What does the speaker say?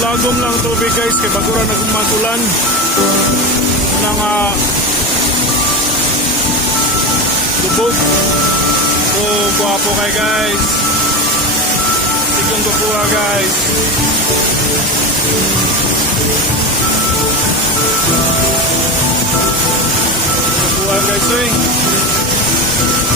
lagom lang tubig guys, kay bagura nagmagulan ng lubog. So, guwapo kay guys. Sigong kukuha guys. Kukuha guys, eh.